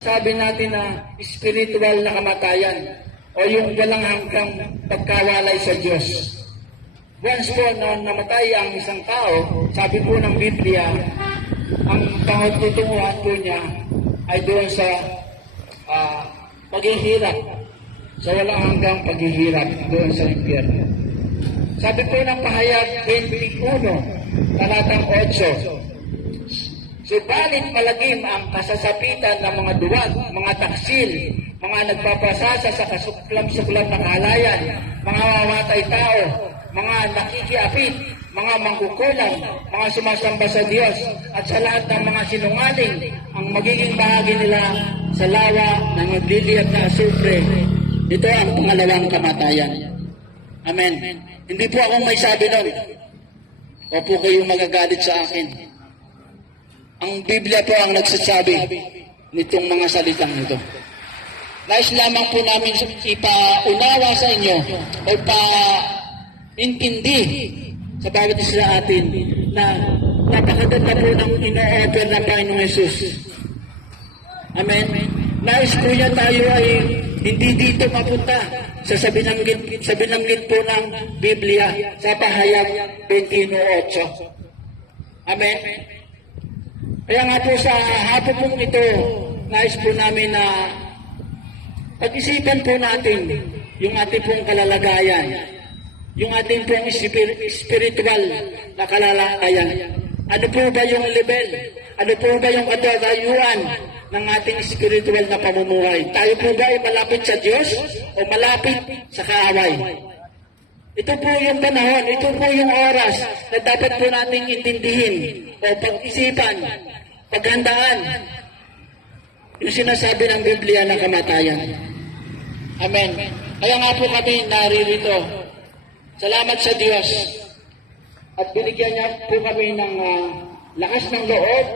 Sabi natin na spiritual na kamatayan o yung walang hanggang pagkawalay sa Diyos. Once po na namatay ang isang tao, sabi po ng Biblia, ang pangatutunguhan po niya ay doon sa paghihirap, sa walang hanggang paghihirap doon sa impyerno. Sabi po ng Pahayag 21, talatang 8, subalit malagim ang kasasapitan ng mga duwag, mga taksil, mga nagpapasasa sa kasuklam-suklam na kahalayan, mga mamamatay tao, mga nakikiapit, mga mangkukulang, mga sumasamba sa Diyos, at sa lahat ng mga sinungaling, ang magiging bahagi nila sa lawa ng magliliyab na asufre. Ito ang pangalawang kamatayan. Amen. Hindi po akong may sabi nun. O po kayong magagalit sa akin. Ang Biblia po ang nagsasabi nitong mga salitang ito. Nais lamang po namin ipaunawa sa inyo o paintindi sa bawat isa atin na napakaganda po ng ino-offer ng Panginoong Jesus. Amen. Nais po niya tayo ay hindi dito mapunta sa binanggit po ng Biblia sa Pahayag 21:8. Amen. Kaya nga po sa hapon pong ito, nais po namin na pag-isipan po natin yung ating pong kalalagayan, yung ating pong spiritual na kalalagayan. Ano po ba yung level? Ano po ba yung katagayuan ng ating spiritual na pamumuhay? Tayo po ba ay malapit sa Diyos o malapit sa kaaway? Ito po yung panahon, ito po yung oras na dapat po nating intindihin o pag-isipan, paghandaan yung sinasabi ng Biblia ng kamatayan. Amen. Kaya nga po kami naririto. Salamat sa Diyos. At binigyan niya po kami ng lakas ng loob,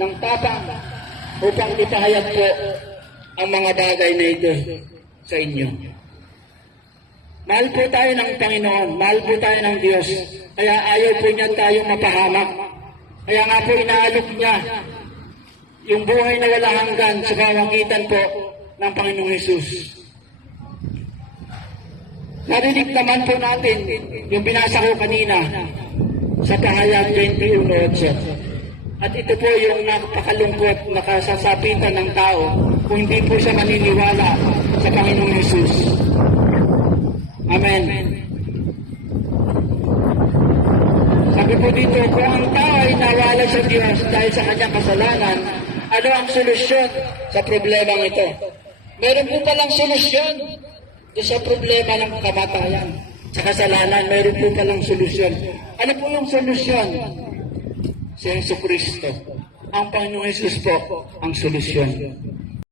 ng tapang upang ipahayag po ang mga bagay na ito sa inyo. Mahal po tayo ng Panginoon, mahal po tayo ng Diyos, kaya ayaw po niya tayong mapahamak. Kaya nga po inaalok niya yung buhay na walang hanggan sa pamamagitan po ng Panginoong Jesus. Narinig naman po natin yung binasa ko kanina sa Pahayag 21:8. At ito po yung napakalungkot na kasasapitan ng tao kung hindi po siya maniniwala sa Panginoong Jesus. Amen. Sabi po dito, kung ang tao ay nawala sa Diyos dahil sa kanyang kasalanan, ano ang solusyon sa problemang ito? Meron po palang solusyon sa problema ng kamatayan. Sa kasalanan, meron po palang solusyon. Ano po yung solusyon? Si Jesucristo. Ang Panginoong Jesus po ang solusyon.